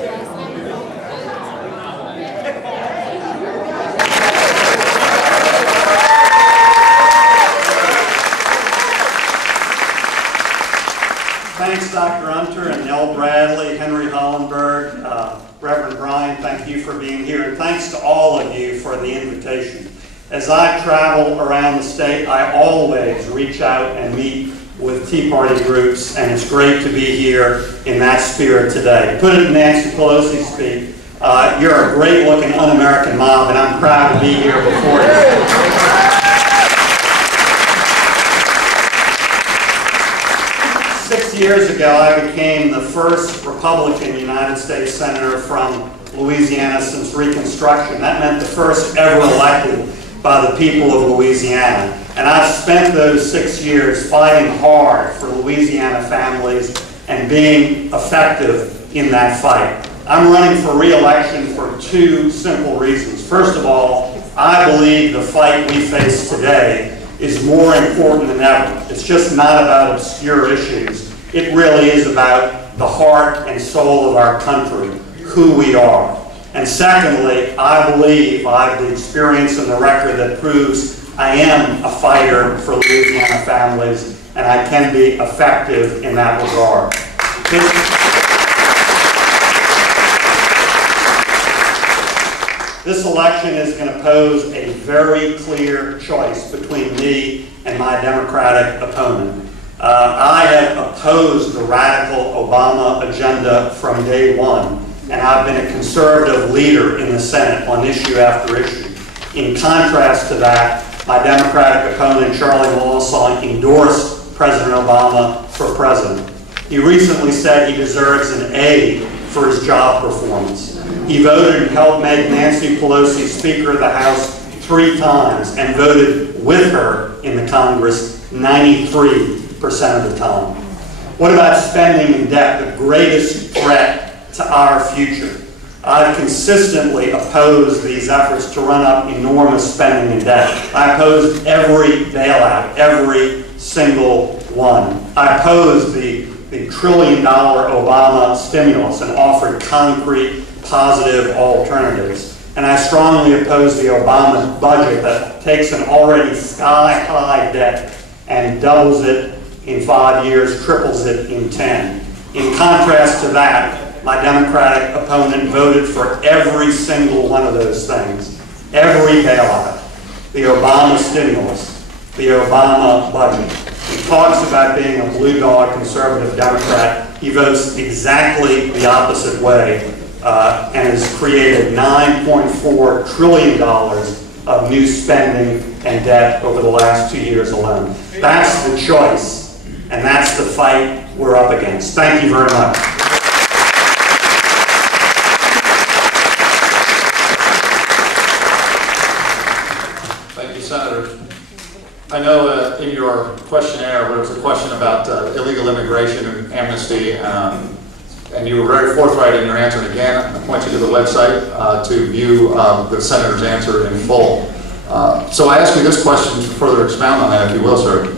Thanks, Dr. Hunter and Nell Bradley, Henry Hollenberg, Reverend Brian, thank you for being here, and thanks to all of you for the invitation. As I travel around the state, I always reach out and meet with Tea Party groups, and it's great to be here in that spirit today. Put it in Nancy Pelosi speak, you're a great-looking un-American mob, and I'm proud to be here before you. 6 years ago, I became the first Republican United States Senator from Louisiana since Reconstruction. That meant the first ever elected by the people of Louisiana. And I've spent those 6 years fighting hard for Louisiana families and being effective in that fight. I'm running for re-election for two simple reasons. First of all, I believe the fight we face today is more important than ever. It's just not about obscure issues. It really is about the heart and soul of our country, who we are. And secondly, I believe I have the experience and the record that proves I am a fighter for Louisiana families, and I can be effective in that regard. This election is going to pose a very clear choice between me and my Democratic opponent. I have opposed the radical Obama agenda from day one, and I've been a conservative leader in the Senate on issue after issue. In contrast to that, my Democratic opponent, Charlie Millisant, endorsed President Obama for president. He recently said he deserves an A for his job performance. He voted and helped make Nancy Pelosi Speaker of the House 3 times and voted with her in the Congress 93% of the time. What about spending and debt, the greatest threat to our future? I've consistently opposed these efforts to run up enormous spending and debt. I opposed every bailout, every single one. I opposed the $1 trillion Obama stimulus and offered concrete, positive alternatives. And I strongly oppose the Obama budget that takes an already sky-high debt and doubles it in 5 years, triples it in 10. In contrast to that, my Democratic opponent voted for every single one of those things. Every bailout, the Obama stimulus, the Obama budget. He talks about being a blue dog conservative Democrat. He votes exactly the opposite way and has created $9.4 trillion of new spending and debt over the last 2 years alone. That's the choice, and that's the fight we're up against. Thank you very much. Thank you, Senator. I know in your questionnaire there was a question about illegal immigration and amnesty, and you were very forthright in your answer. And again, I point you to the website to view the Senator's answer in full. So I ask you this question to further expound on that, if you will, sir.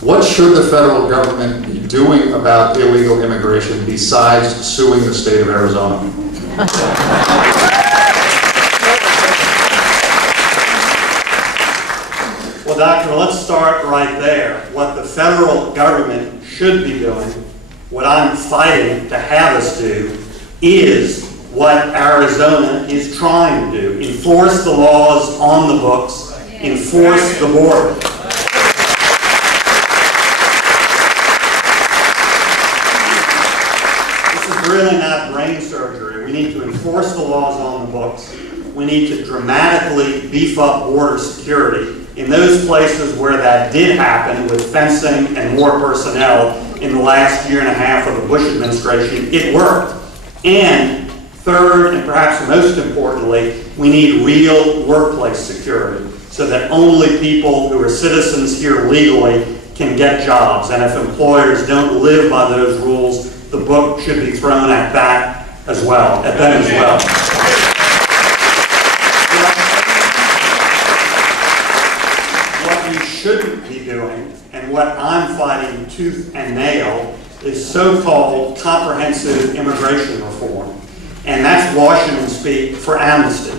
What should the federal government be doing about illegal immigration besides suing the state of Arizona? Well, Doctor, let's start right there. What the federal government should be doing, what I'm fighting to have us do, is what Arizona is trying to do. Enforce the laws on the books, enforce the border. This is really not brain surgery. We need to enforce the laws on the books. We need to dramatically beef up border security. In those places where that did happen with fencing and more personnel in the last year and a half of the Bush administration, it worked. And third, and perhaps most importantly, we need real workplace security so that only people who are citizens here legally can get jobs. And if employers don't live by those rules, the book should be thrown at that as well, at them as well. What we shouldn't be doing, and what I'm fighting tooth and nail, is so-called comprehensive immigration reform. And that's Washington speak for amnesty.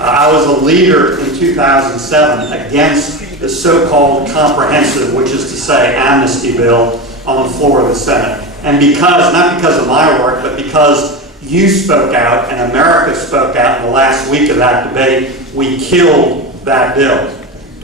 I was a leader in 2007 against the so-called comprehensive, which is to say amnesty bill, on the floor of the Senate. And because, not because of my work, but because you spoke out and America spoke out in the last week of that debate, we killed that bill.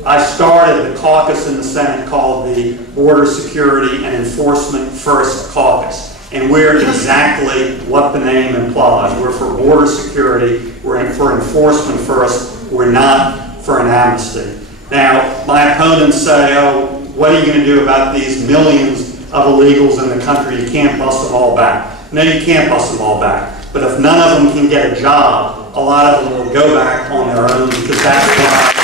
I started the caucus in the Senate called the Border Security and Enforcement First Caucus. And we're exactly what the name implies. We're for border security, we're for enforcement first, we're not for an amnesty. Now, my opponents say, oh, what are you going to do about these millions of illegals in the country? You can't bust them all back. No, you can't bust them all back. But if none of them can get a job, a lot of them will go back on their own because that's why.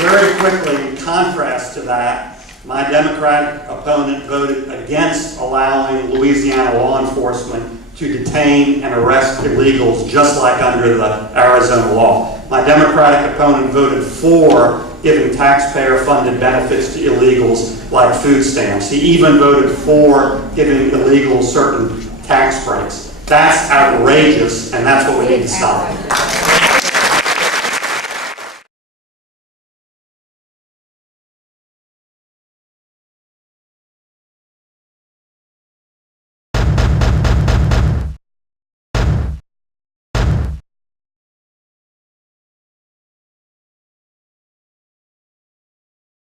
Very quickly, in contrast to that, my Democratic opponent voted against allowing Louisiana law enforcement to detain and arrest illegals just like under the Arizona law. My Democratic opponent voted for giving taxpayer-funded benefits to illegals like food stamps. He even voted for giving illegals certain tax breaks. That's outrageous, and that's what we need to stop.